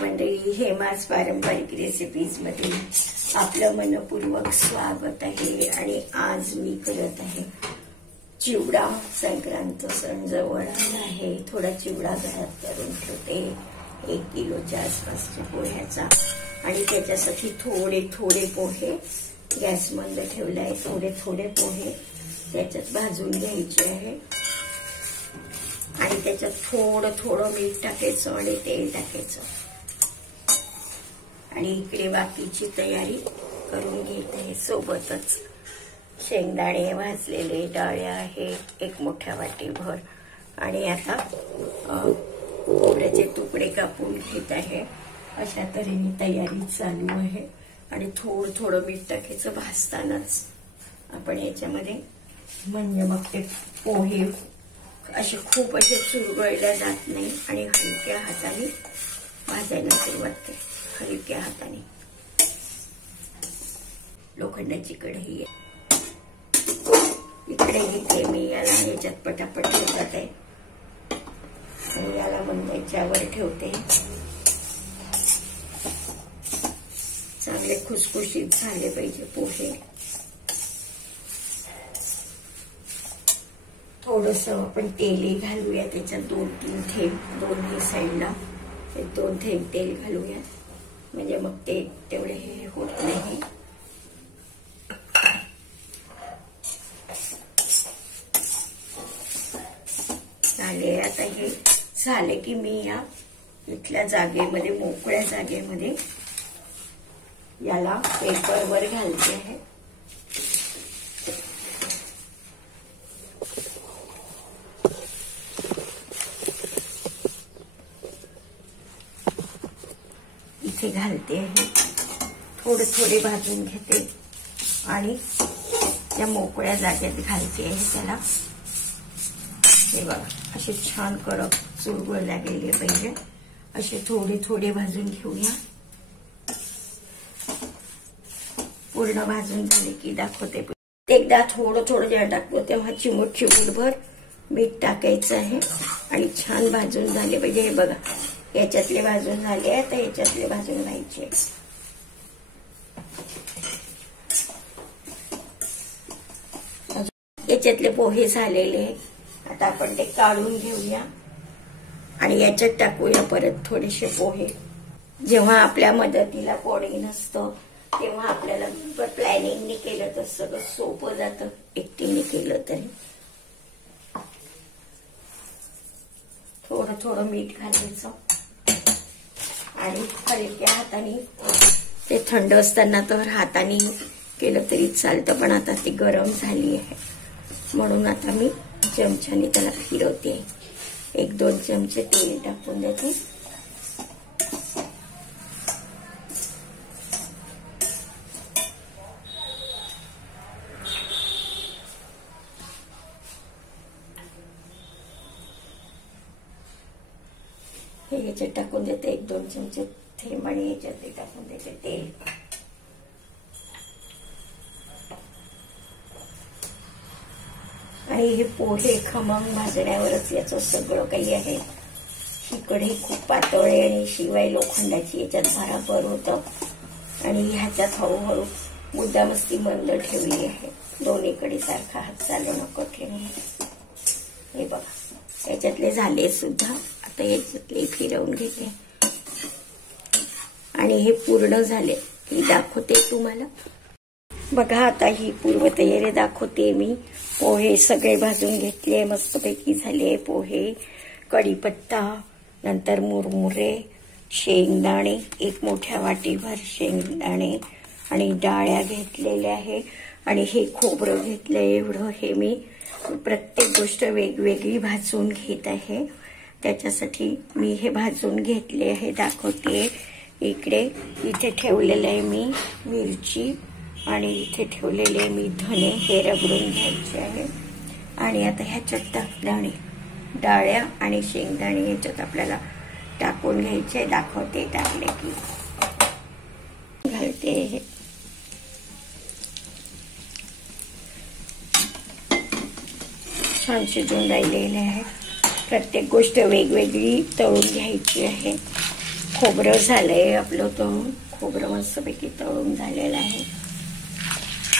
मंडळी, हेमा's पारंपरिक रेसिपीज मध्ये आपलं मनपूर्वक स्वागत आहे। आणि आज मी करत आहे चिवडा। संक्रांत सण जवळ आला आहे, थोडा चिवडा घरात करून ठेवते। 1 किलोच्या आसपासच्या पोह्याचा, आणि त्याच्यासाठी थोडे थोडे पोहे गॅस मंद ठेवलाय। थोडे थोडे पोहे त्याच्यात भाजून घ्यायचे आहे, आणि त्याच्यात थोडं थोडं मीठ टाकायचं आणि तेल टाकायचं। आणि इकडे बाकीची तयारी करून घेत आहे। सोबतच शेंगदाणे भाजलेले, डाळ्या आहे 1 मोठ्या वाटीभर, आणि आता खोबऱ्याचे तुकडे कापून घेत आहे। अशा तऱ्हेने तयारी चालू आहे। आणि थोडं थोडं मीठ टाकायचं भाजतानाच आपण याच्यामध्ये, म्हणजे मग ते पोहे असे खूप असे चुरगळल्या जात नाही, आणि हलक्या हाताने भाजायला सुरुवात कर। हलक्या हाताने लोखंडाची कढई आहे, इकडे घेते मी याला। याच्यात पटापट ठेवतात आहे, आणि याला मंदाच्यावर ठेवते। चांगले खुसखुशीत झाले पाहिजे पोहे। थोडस आपण तेलही घालूया त्याच्यात, 2-3 थेंब, दोन्ही साईडला 1-2 थेंब तेल घालूया, म्हणजे मग ते तेवढे हे होत नाही। झाले, आता हे झाले की मी या इथल्या जागेमध्ये, मोकळ्या जागेमध्ये याला पेपरवर घालते आहे। इथे घालते आहे, थोडे थोडे भाजून घेते आणि या मोकळ्या जागेत घालते आहे त्याला। हे बघा, असे छान कडक चुरगळल्या गेले पाहिजे, असे थोडे थोडे भाजून घेऊया। पूर्ण भाजून झाले की दाखवते। एकदा थोडं थोडं जेव्हा टाकतो तेव्हा चिमूटभर मीठ टाकायचं आहे, आणि छान भाजून झाले पाहिजे। हे बघा, याच्यातले भाजून झाले आहे, तर याच्यातले भाजून घ्यायचे। याच्यातले पोहे झालेले, आता आपण ते काढून घेऊया आणि याच्यात टाकूया परत थोडेसे पोहे। जेव्हा आपल्या मदतीला कोणी नसतं तेव्हा आपल्याला प्लॅनिंगने केलं तर सगळं सोपं जातं, एकटीने केलं तरी। थोडं थोडं मीठ घालायचं, आणि हलक्या हाताने, ते थंड असताना तर हाताने केलं तरी चालतं, पण आता ती गरम झाली आहे म्हणून आता मी चमच्याने त्याला फिरवते। 1-2 चमचे तेल टाकून देते। हे याच्यात टाकून देते 1-2 चमचे थेंब, आणि याच्यात टाकून देते तेल। आणि हे पोहे खमंग भाजण्यावरच याचं सगळं काही आहे। ही कढई खूप पातळ आहे, आणि शिवाय लोखंडाची, याच्यात भराभर होतं, आणि ह्याच्यात हळूहळू मुद्दामस्ती मंद ठेवली आहे। दोन्हीकडे सारखा हात चालू नको ठेवू। हे बघा, याच्यातले झाले सुद्धा। आता याच्यातले फिरवून घेते, आणि हे पूर्ण झाले की दाखवते तुम्हाला। बघा, आता ही पूर्वतयारी दाखवते मी। पोहे सगळे भाजून घेतले, मस्तपैकी झाले पोहे। कढीपत्ता, नंतर मुरमुरे, शेंगदाणे 1 मोठ्या वाटीभर शेंगदाणे, आणि डाळ्या घेतलेल्या आहे, आणि हे खोबरं घेतलंय एवढं। हे मी प्रत्येक गोष्ट वेगवेगळी भाजून घेत आहे, त्याच्यासाठी मी हे भाजून घेतले आहे, दाखवते। इथे ठेवलेलं आहे मी मिरची, आणि इथे ठेवलेले मी धने, हे रगडून घ्यायचे आहे। आणि आता ह्याच्यात टाकदाणे, डाळ्या आणि शेंगदाणे याच्यात आपल्याला टाकून घ्यायचे, दाखवते। टाकले की घालते हे। छान शिजून राहिलेले आहे। प्रत्येक गोष्ट वेगवेगळी तळून घ्यायची आहे। खोबरं झालंय आपलं, तळून खोबरं मस्तपैकी तळून झालेलं आहे.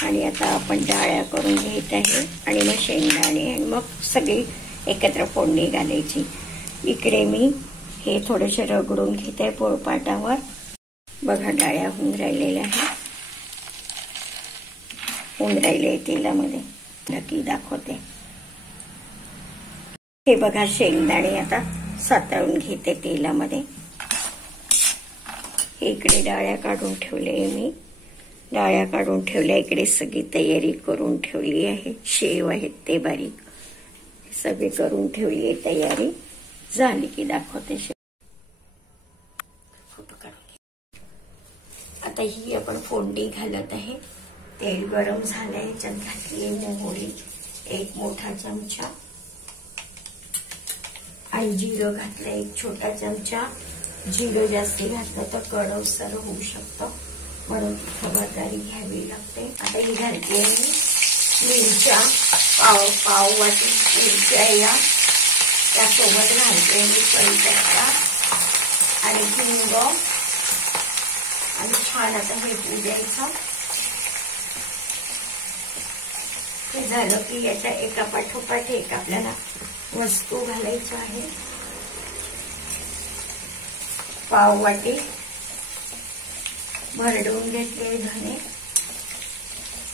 आणि आता आपण डाळ्या करून घेत आहे आणि मग शेंगदाणे आणि मग सगळी एकत्र फोडणी घालायची. इकडे मी हे थोडेसे रगडून घेत आहे पोळपाटावर. बघा डाळ्या होऊन राहिलेल्या आहेत, होऊन राहिले तेलामध्ये, नक्की दाखवते. हे बघा शेंगदाणे आता सातळून घेते तेलामध्ये. इकडे डाळ्या काढून ठेवले मी, डाळ्या काढून ठेवल्या. इकडे सगळी तयारी करून ठेवली आहे. शेव आहेत ते बारीक सगळी करून ठेवली आहे. तयारी झाली की दाखवते. आता ही आपण फोडणी घालत आहे. तेल गरम झालंय, याच्यात घातली मोहरी 1 मोठा चमचा आणि जिरं घातलं 1 छोटा चमचा. जिरं जास्ती घातलं तर कडवसर होऊ शकतं, म्हणून खबरदारी घ्यावी लागते. आता ही घालते मिरच्या, पाव वाटी मिरच्या या, त्यासोबत घालते मी कढीपत्ता आणि हिंग आणि छान आता हे होऊ द्यायचं. हे झालं की याच्या एका पाठोपाठ एक आपल्याला वस्तू घालायचं आहे. पाव वाटी भरडून घेतले धने,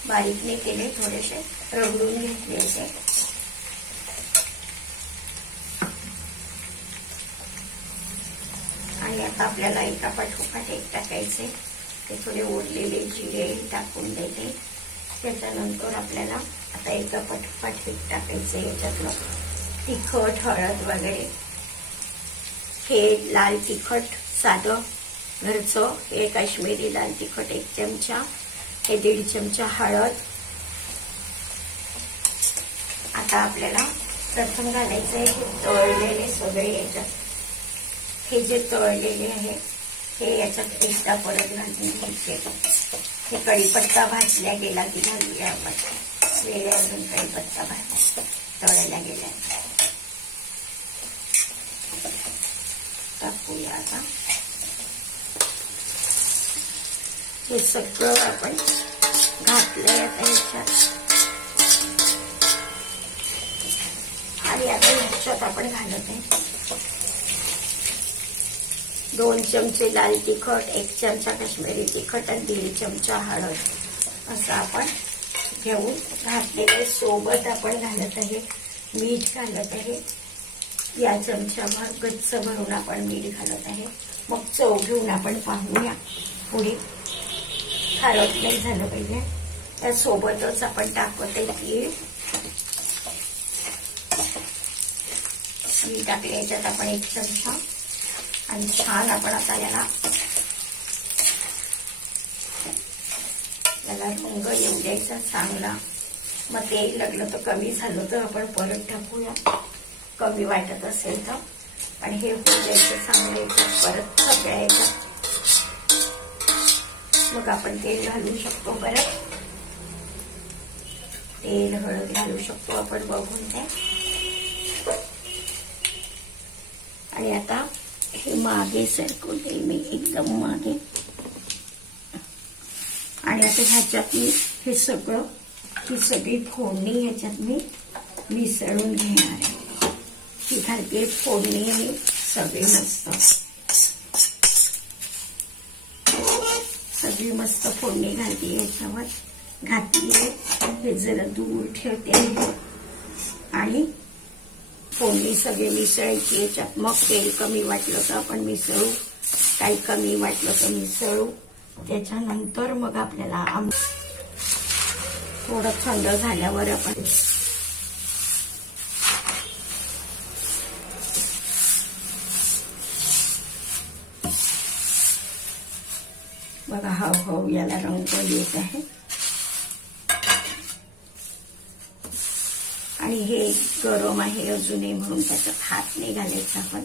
बारीकने केले, थोडेसे रगडून घेतले होते. आणि आता आपल्याला एका पाठोपाठ एक टाकायचे. ते थोडे ओढलेले जिरे टाकून देते. त्याच्यानंतर आपल्याला आता एका पाठोपाठ एक टाकायचे. याच्यातलं तिखट, हळद वगैरे. हे लाल तिखट साधं घरचं, हे काश्मीरी लाल तिखट 1 चमचा, हे 1.5 चमचा हळद. आता आपल्याला प्रथम घालायचं आहे हे तळलेले सगळे याच्यात. हे जे तळलेले आहे हे याच्यात एकदा परत घालून घ्यायचे. हे कढीपत्ता भाजल्या गेला की घालूया आपण. वेगळे अजून कढीपत्ता भाजला तळायला गेला टाकूया. आता हे सगळं आपण घातलंय आता याच्यात. आणि आता याच्यात आपण घालत आहे 2 चमचे लाल तिखट, 1 चमचा काश्मीरी तिखट आणि 1.5 चमचा हळद असं आपण घेऊन घातलेले. सोबत आपण घालत आहे मीठ घालत आहे. या चमचाभर गच्च भरून आपण मीठ घालत आहे. मग चव घेऊन आपण पाहूया. पुढे खारट नाही झालं पाहिजे. त्यासोबतच आपण टाकत आहे तीळ. तीळ टाकले याच्यात आपण 1 चमचा आणि छान आपण आता याला रंग येऊ द्यायचा चांगला. मग तेल लागलं तर कमी झालं तर आपण परत टाकूया, कमी वाटत असेल तर. आणि हे होऊ द्यायचं चांगलं याच्यात परत सगळ्या याच्यात. मग आपण तेल घालू शकतो, परत तेल हळद घालू शकतो आपण बघून ते. आणि आता हे मागे सरकवते मी एकदम मागे. आणि आता ह्याच्यात मी हे सगळं, ही सगळी फोडणी ह्याच्यात मी मिसळून घेणार आहे. ही घालते फोडणी मी सगळी मस्त, सगळी मस्त फोडणी घालते याच्यावर. घातली हे जरा दूर ठेवते आणि फोडणी सगळी मिसळायची याच्यात. मग तेल कमी वाटलं तर आपण मिसळू, काही कमी वाटलं तर मिसळू. त्याच्यानंतर मग आपल्याला थोडं थंड झाल्यावर आपण बघा हळूहळू याला रंग येत आहे. आणि हे गरम आहे अजूनही म्हणून त्याच्यात हात नाही घालायचा आपण.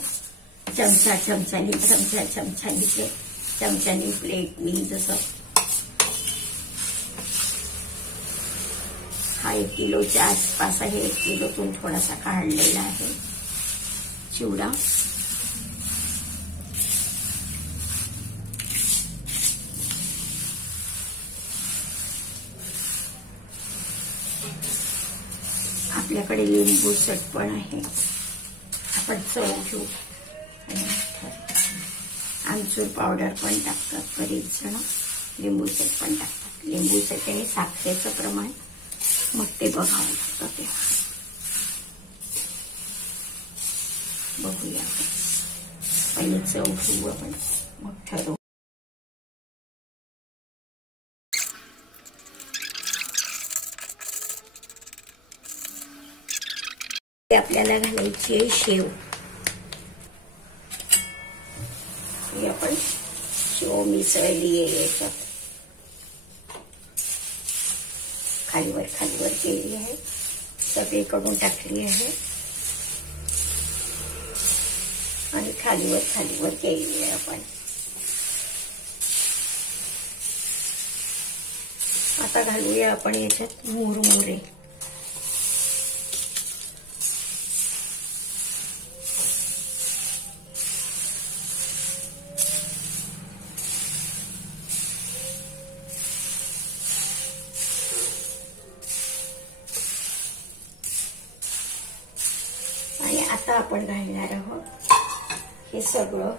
चमच्यानी प्लेटनी जसं. हा 1 किलोच्या आसपास आहे. 1 किलोतून थोडासा काढलेला आहे चिवडा. आपल्याकडे लिंबू सट पण आहे, आपण चव घेऊ. आणि आमचूर पावडर पण टाकतात बरेच जण, लिंबू सट पण टाकतात. लिंबू सट हे साखरेचं प्रमाण मग ते बघावं लागतं. ते बघूया पहिले चव घेऊ आपण, मग ठरवू. आपल्याला घालायची आहे शेव. ही आपण शेव मिसळली आहे याच्यात, खालीवर खालीवर केली आहे, सगळीकडून टाकली आहे आणि खालीवर खालीवर केली आहे आपण. आता घालूया आपण याच्यात मुरमुरे. आणि आता आपण घालणार आहोत हे सगळं.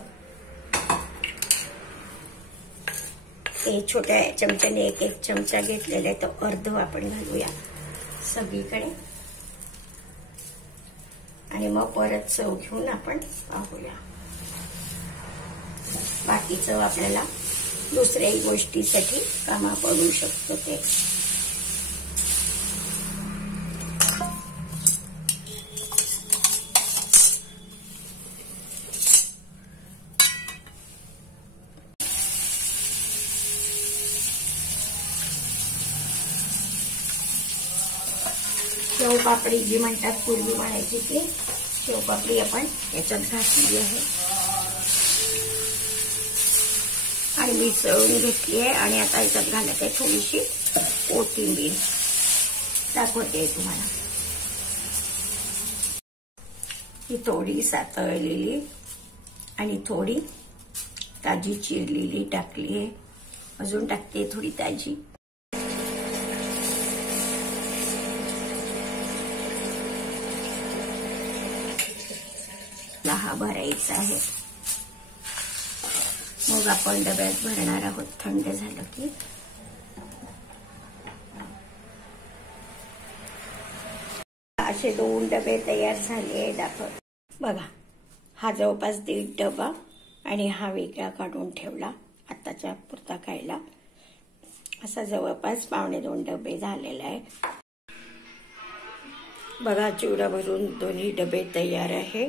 हे छोट्या चमच्याने एक एक चमचा घेतलेला आहे, तो अर्ध आपण घालूया सगळीकडे. आणि मग परत चव घेऊन आपण पाहूया. बाकी चव आपल्याला दुसऱ्याही गोष्टीसाठी कामा पडू शकतो. ते शेवपापडी जी म्हणतात, पूर्वी म्हणायची ती शेवपापडी आपण याच्यात घातली आहे आणि मिसळून घेतली आहे. आणि आता याच्यात घालत आहे थोडीशी कोथिंबीर, दाखवते तुम्हाला. ही थोडी सातळलेली आणि थोडी ताजी चिरलेली टाकली आहे. अजून टाकते थोडी ताजी. हा भरायचा आहे, मग आपण डब्यात भरणार आहोत थंड झालं की. असे 2 डबे तयार झाले दाखवत बघा. हा जवळपास 1.5 डबा आणि हा वेगळा काढून ठेवला आताच्या पुरता खायला. असा जवळपास 1.25 डबे झालेला आहे. बघा चिवडा भरून 2 डबे तयार आहे.